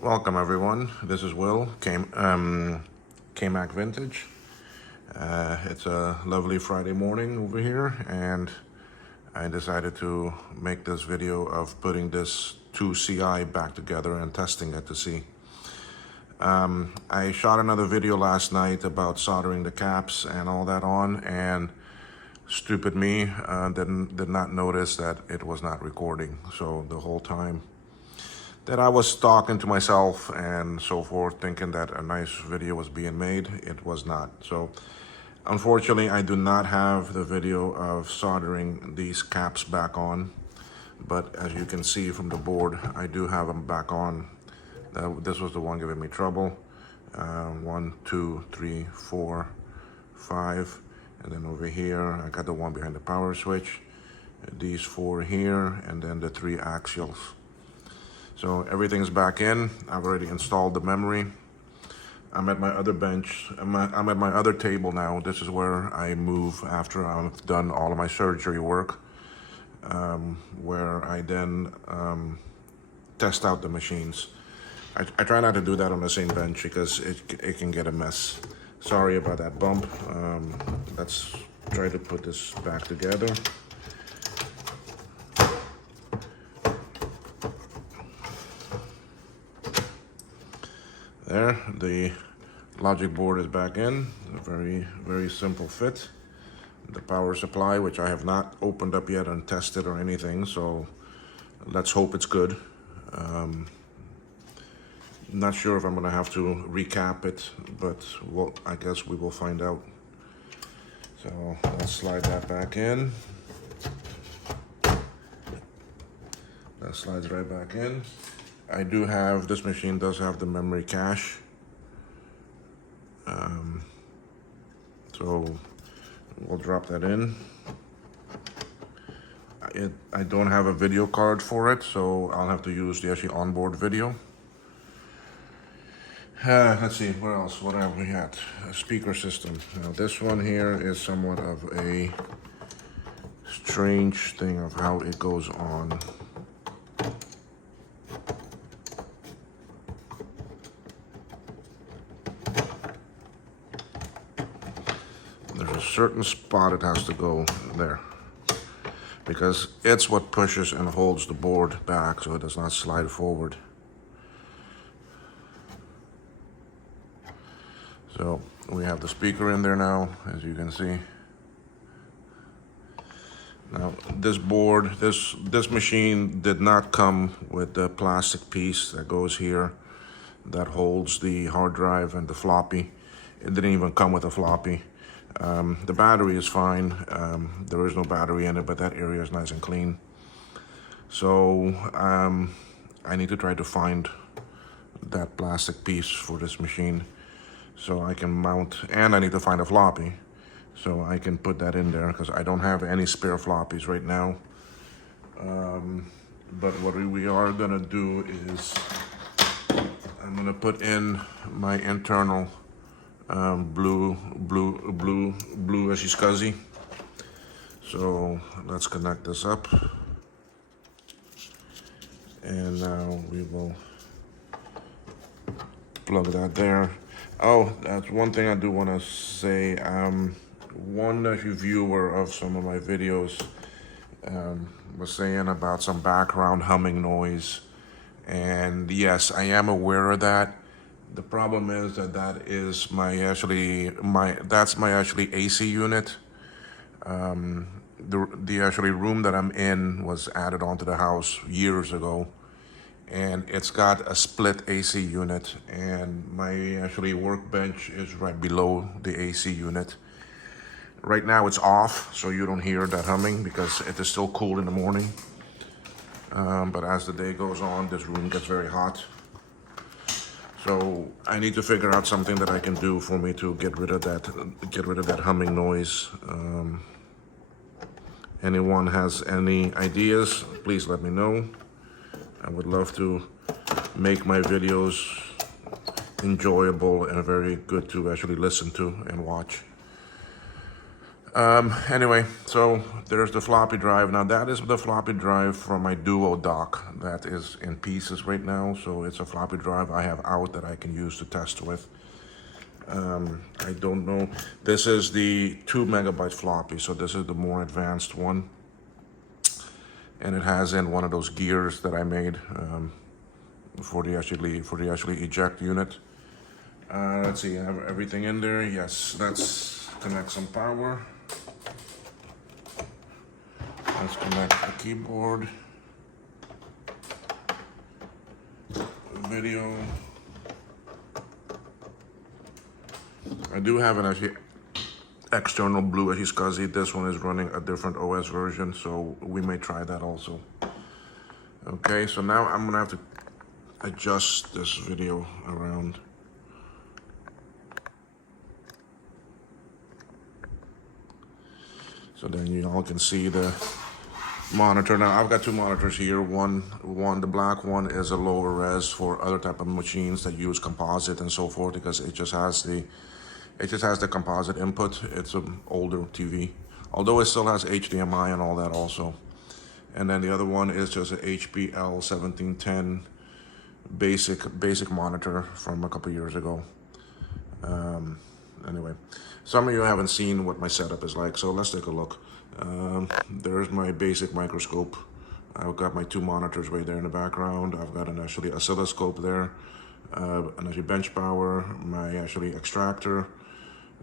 Welcome everyone. This is Will, Mac Vintage. It's a lovely Friday morning over here, and I decided to make this video of putting this 2CI back together and testing it to see. I shot another video last night about soldering the caps and all that on, and stupid me did not notice that it was not recording. So the whole time that I was talking to myself and so forth, thinking that a nice video was being made, it was not. So unfortunately, I do not have the video of soldering these caps back on, but as you can see from the board, I do have them back on. This was the one giving me trouble. 1, 2, 3, 4, 5, and then over here I got the one behind the power switch, these 4 here, and then the 3 axials. So everything's back in. I've already installed the memory. I'm at my other bench. I'm at my other table now. This is where I move after I've done all of my surgery work, where I then test out the machines. I try not to do that on the same bench because it can get a mess. Sorry about that bump. Let's try to put this back together. There, the logic board is back in. A very simple fit. The power supply, which I have not opened up yet and tested or anything, so let's hope it's good. Not sure if I'm gonna have to recap it, but I guess we will find out. So let's slide that back in. That slides right back in. I do have, this machine does have the memory cache. So we'll drop that in. I don't have a video card for it, so I'll have to use the actually onboard video. Let's see, what else? What have we had? A speaker system. Now this one here is somewhat of a strange thing of how it goes on. There's a certain spot it has to go there, because it's what pushes and holds the board back so it does not slide forward. So we have the speaker in there now, as you can see. Now this board, this machine did not come with the plastic piece that goes here that holds the hard drive and the floppy. It didn't even come with a floppy. The battery is fine. There is no battery in it, but that area is nice and clean. So I need to try to find that plastic piece for this machine so I can mount, and I need to find a floppy so I can put that in there, because I don't have any spare floppies right now. But what we are gonna do is I'm gonna put in my internal blue SCSI. So let's connect this up, and now we will plug that there. Oh, that's one thing I do want to say. One viewer of some of my videos was saying about some background humming noise, and yes, I am aware of that. The problem is that is that's my AC unit. The actually room that I'm in was added onto the house years ago, and it's got a split AC unit, and my workbench is right below the AC unit. Right now it's off, so you don't hear that humming because it is still cool in the morning. But as the day goes on, this room gets very hot. So I need to figure out something that I can do for me to get rid of that humming noise. Anyone has any ideas, please let me know. I would love to make my videos enjoyable and very good to actually listen to and watch. Anyway, so there's the floppy drive. Now that is the floppy drive from my Duo dock that is in pieces right now. So it's a floppy drive I have out that I can use to test with. I don't know. This is the 2 megabyte floppy, so this is the more advanced one. And it has in one of those gears that I made for the actually eject unit. Let's see, I have everything in there. Yes, let's connect some power. Let's connect the keyboard, video. I do have an actually external Blue IIci. This one is running a different OS version, so we may try that also. Okay, so now I'm gonna have to adjust this video around. So then you all can see the monitor. Now I've got 2 monitors here. One, the black one is a lower res for other type of machines that use composite and so forth, because it just has the composite input. It's an older TV, although it still has HDMI and all that also. And then the other one is just an HPL 1710 basic monitor from a couple years ago. Anyway, some of you haven't seen what my setup is like, so let's take a look. There's my basic microscope. I've got my 2 monitors right there in the background. I've got an actually oscilloscope there, an actually bench power, my actually extractor,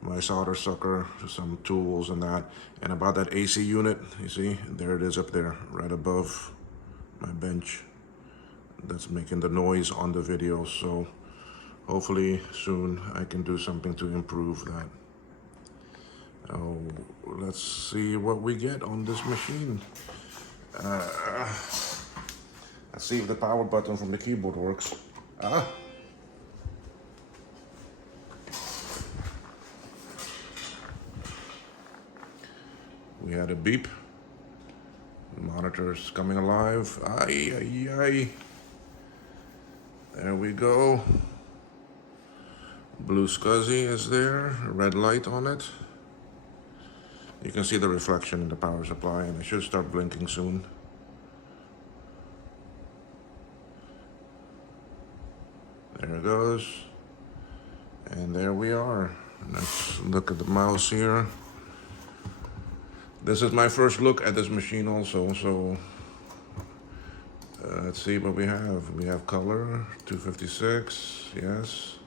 my solder sucker, some tools and that. And about that AC unit, you see, there it is up there, right above my bench. That's making the noise on the video, so hopefully soon I can do something to improve that. Oh, let's see what we get on this machine. Let's see if the power button from the keyboard works. We had a beep. The monitor's coming alive. Ay, ay, ay. There we go. Blue SCSI is there, red light on it. You can see the reflection in the power supply, and it should start blinking soon. There it goes. And there we are. Let's look at the mouse here. This is my first look at this machine also, so let's see what we have. We have color, 256, yes.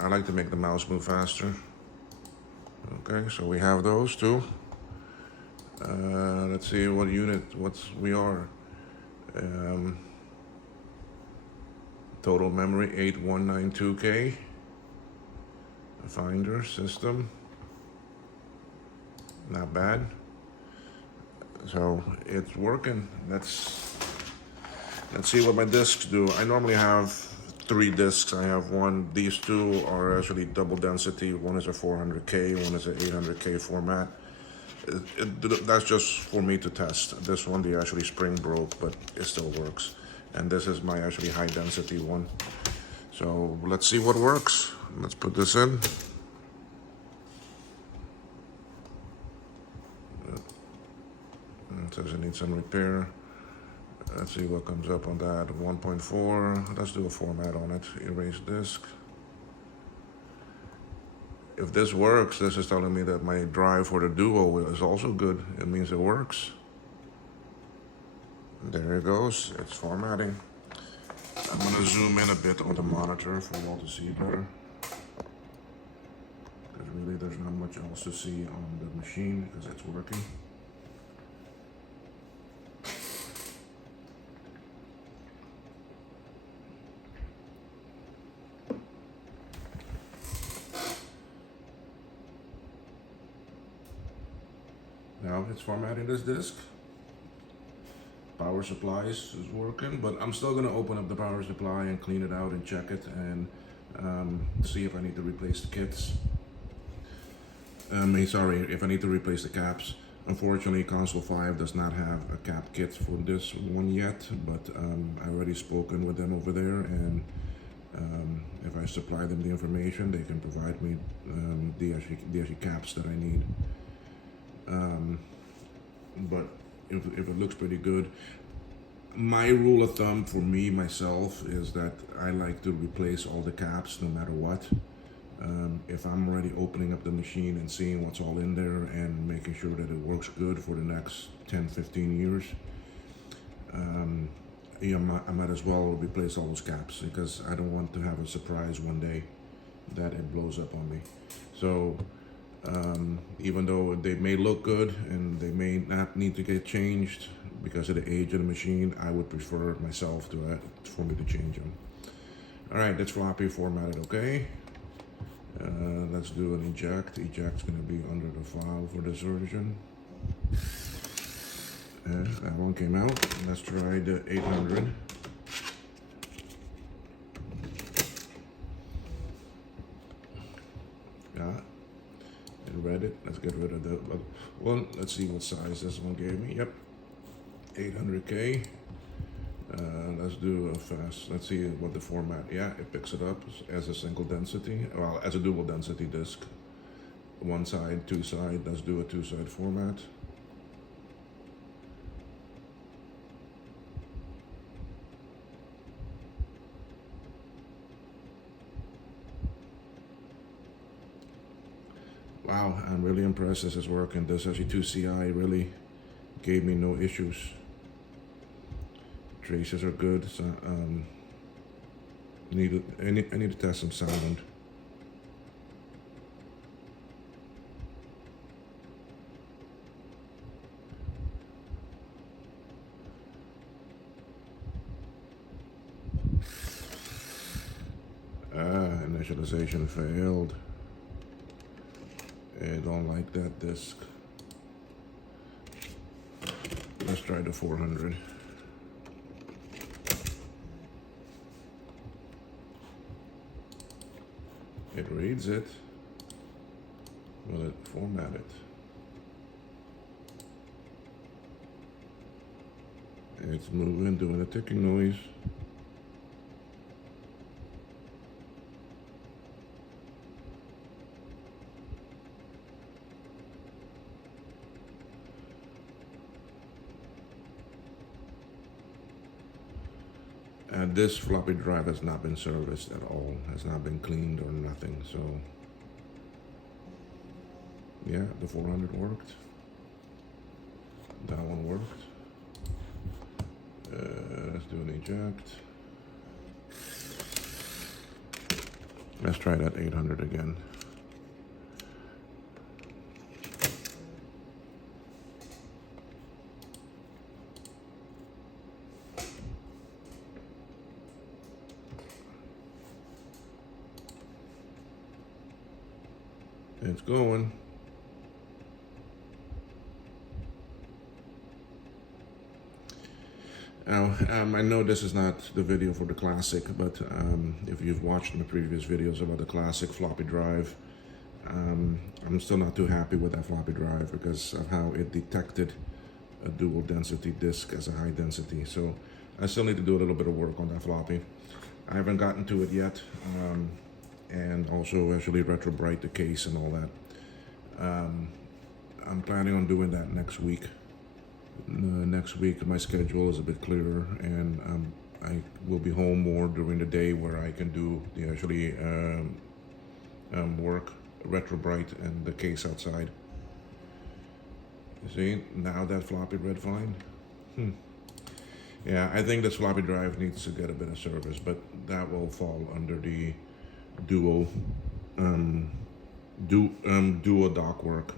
I like to make the mouse move faster. Okay, so we have those too. Let's see what unit, we are. Total memory 8192K. Finder system. Not bad. So it's working. Let's see what my discs do. I normally have 3 discs. I have one. These 2 are actually double density. One is a 400K, one is an 800K format. That's just for me to test. This one, the actually spring broke, but it still works. And this is my actually high density one. So let's see what works. Let's put this in. It says it needs some repair. Let's see what comes up on that. 1.4. Let's do a format on it. Erase disk. If this works, this is telling me that my drive for the Duo is also good. It means it works. There it goes. It's formatting. I'm gonna zoom in a bit on the monitor for you all to see better. Because really there's not much else to see on the machine because it's working. Now it's formatting this disk. Power supplies is working, but I'm still gonna open up the power supply and clean it out and check it and see if I need to replace the kits. Sorry, if I need to replace the caps. Unfortunately, console 5 does not have a cap kit for this one yet, but I already spoken with them over there, and If I supply them the information, they can provide me the actual caps that I need. But if it looks pretty good, my rule of thumb for me myself is that I like to replace all the caps no matter what. If I'm already opening up the machine and seeing what's all in there and making sure that it works good for the next 10-15 years, I might as well replace all those caps, because I don't want to have a surprise one day that it blows up on me. So even though they may look good and they may not need to get changed because of the age of the machine, I would prefer myself for me to change them. All right, that's floppy formatted, okay? Let's do an eject. Eject's going to be under the file for this version. That one came out. Let's try the 800. Yeah, it read it. Let's get rid of the one. Let's see what size this one gave me. Yep, 800K. Let's do a fast. Let's see what the format. Yeah, it picks it up as a single density. Well, as a dual density disk. One side, two side. Let's do a two-side format. Wow, I'm really impressed this is working. This actually 2CI really gave me no issues. Traces are good. So, I need to test some sound. Initialization failed. I don't like that disk. Let's try the 400. It reads it. Will it format it? It's moving, doing a ticking noise. This floppy drive has not been serviced at all, has not been cleaned or nothing, so yeah, the 400 worked. That one worked. Let's do an eject. Let's try that 800 again. It's going. Now, I know this is not the video for the classic, but if you've watched my previous videos about the classic floppy drive, I'm still not too happy with that floppy drive because of how it detected a dual density disk as a high density. So I still need to do a little bit of work on that floppy. I haven't gotten to it yet. And also actually retrobrite the case and all that. I'm planning on doing that next week. Next week my schedule is a bit clearer, and I will be home more during the day where I can do the actually work, retrobrite, and the case outside. You see, now that floppy read fine. Yeah, I think this floppy drive needs to get a bit of service, but that will fall under the duo dock work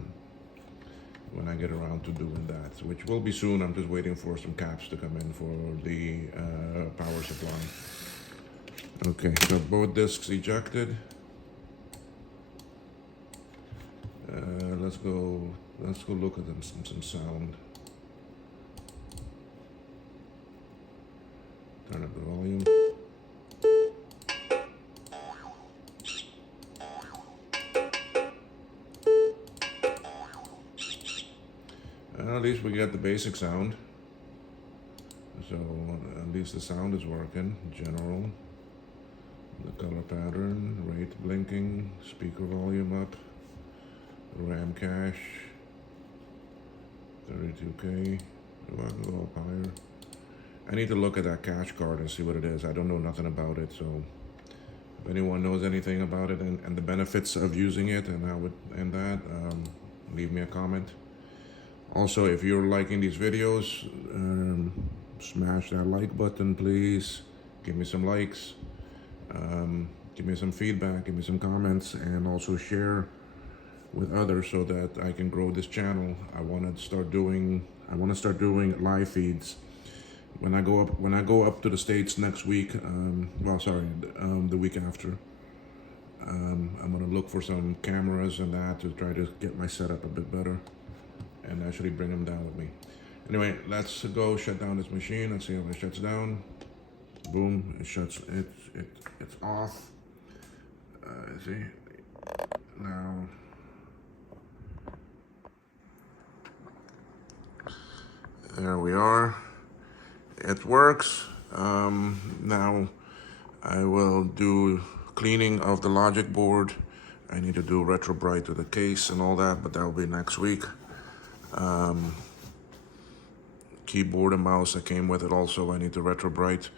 when I get around to doing that, which will be soon. I'm just waiting for some caps to come in for the power supply. Okay, so both discs ejected. Let's go look at them, some sound. Turn up the volume. At least we got the basic sound. So at least the sound is working. General. The color pattern, rate blinking, speaker volume up, RAM cache, 32K. Do I can go up higher? I need to look at that cache card and see what it is. I don't know nothing about it, so if anyone knows anything about it and the benefits of using it and how it and that, leave me a comment. Also, if you're liking these videos, smash that like button, please. Give me some likes. Give me some feedback. Give me some comments, and also share with others so that I can grow this channel. I want to start doing live feeds. When I go up to the States next week, the week after, I'm gonna look for some cameras and that to try to get my setup a bit better and actually bring them down with me. Anyway, let's go shut down this machine. Let's see how it shuts down. Boom, it shuts. It's off. See now. There we are. It works. Now I will do cleaning of the logic board. I need to do retro bright to the case and all that, but that will be next week. Keyboard and mouse that came with it also, I need to retro bright.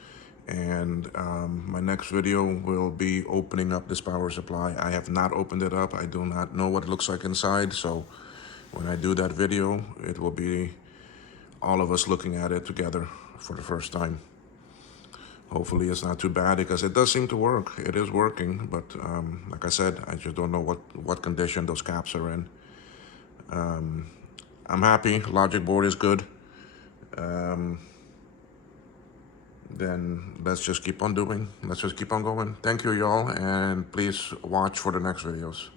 And my next video will be opening up this power supply. I have not opened it up. I do not know what it looks like inside, so when I do that video, it will be all of us looking at it together for the first time. Hopefully it's not too bad, because it does seem to work. It is working, but like I said, I just don't know what condition those caps are in. I'm happy. Logic board is good. Then let's just keep on doing. Let's just keep on going. Thank you, y'all, and please watch for the next videos.